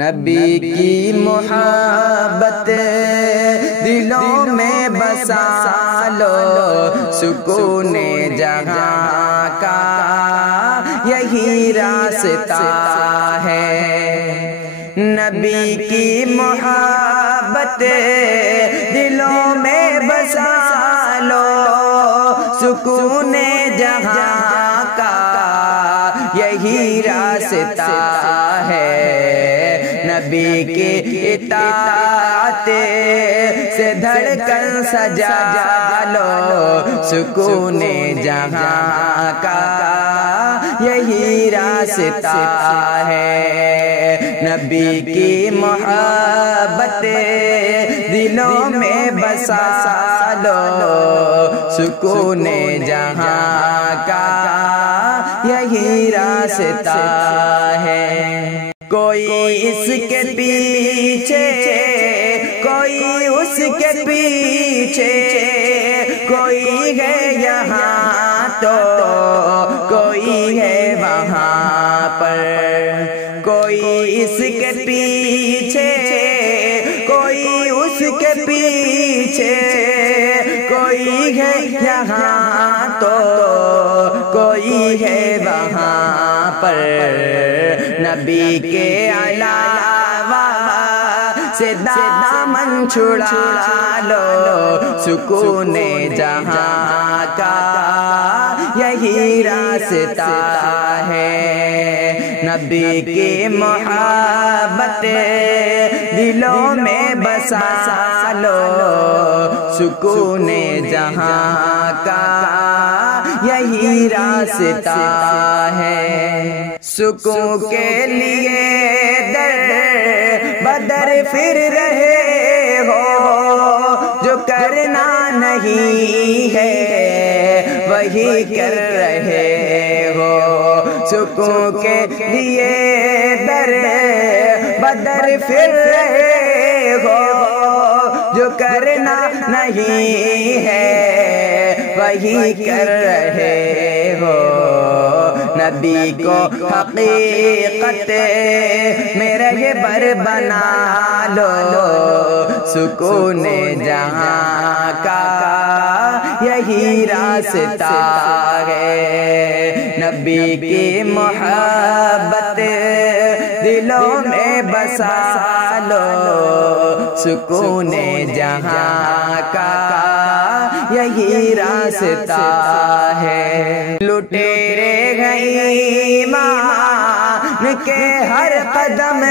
نبی کی محبت دلوں میں بسا لو، سکون جہاں کا یہی راستہ ہے۔ نبی کی محبت دلوں میں بسا لو، سکون جہاں کا یہی راستہ ہے۔ نبی کی اطاعت سے دھڑکن سجا لو، سکون جہاں کا یہی راستہ ہے۔ نبی کی محبت دلوں میں بسا لو، سکون جہاں کا یہی راستہ ہے۔ کوئی اس کے پیچھے، کوئی اس کے پیچھے، کوئی ہے یہاں تو کوئی ہے وہاں پر۔ کوئی اس کے پیچھے، کوئی اس کے پیچھے، کوئی ہے یہاں تو کوئی ہے وہاں پر۔ نبی کے علاوہ سے دامن چھڑا لو، سکون جہاں کا یہی راستہ ہے۔ نبی کی محبت دلوں میں بسا لو، سکون جہاں کا یہی راستہ ہے۔ سکون کے لیے در بدر پھر رہے ہو، جو کرنا نہیں ہے وہی کر رہے ہو۔ سکون کے لیے در بدر پھر رہے ہو، جو کرنا نہیں ہے وہی کر رہے ہو۔ نبی کو حقیقت میں رہبر بنا لو، سکون جہاں کا یہی راستہ ہے۔ نبی کی محبت دلوں میں بسا لو، سکون جہاں کا یہی راستہ ہے۔ لٹیرے گئے ایمان کے ہر قدم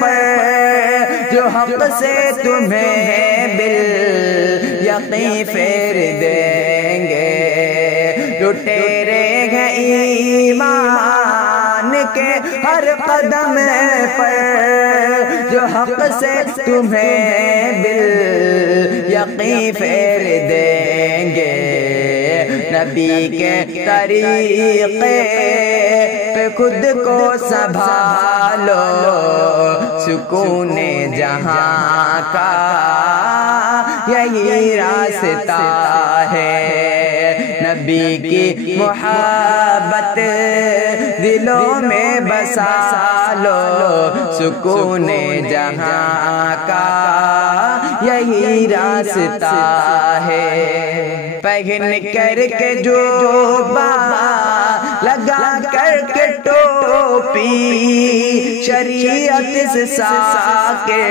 پر، جو حق سے تمہیں بالیقین پھیر دیں گے۔ لٹیرے گئے ایمان کے ہر قدم پر، جو حق سے تمہیں بالیقین پھیر دیں گے۔ نبی کے طریقے پہ خود کو سنبھالو، سکون جہاں کا یہی راستہ ہے۔ نبی کی محبت دلوں میں بسا لو، سکون جہاں کا یہی راستہ ہے۔ پہن کر کے جوبہ لگا کر کے ٹوپی، شریعت سے ساکے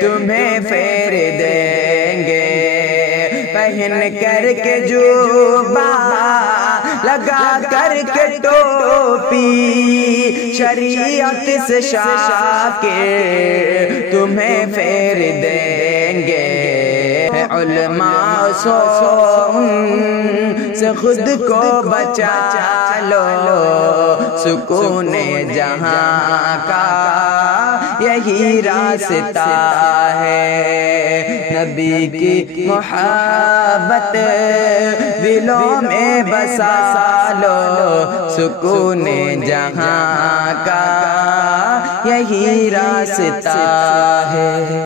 تمہیں پھیر دیں گے۔ پہن کر کے جوبہ لگا کر کے ٹوپی، شریعت سے شاکے تمہیں پھیر دیں گے۔ علماء سے خود کو بچا لو، سکون جہاں کا یہی راستہ ہے۔ نبی کی محبت دلوں میں بسا لو، سکون جہاں کا یہی راستہ ہے۔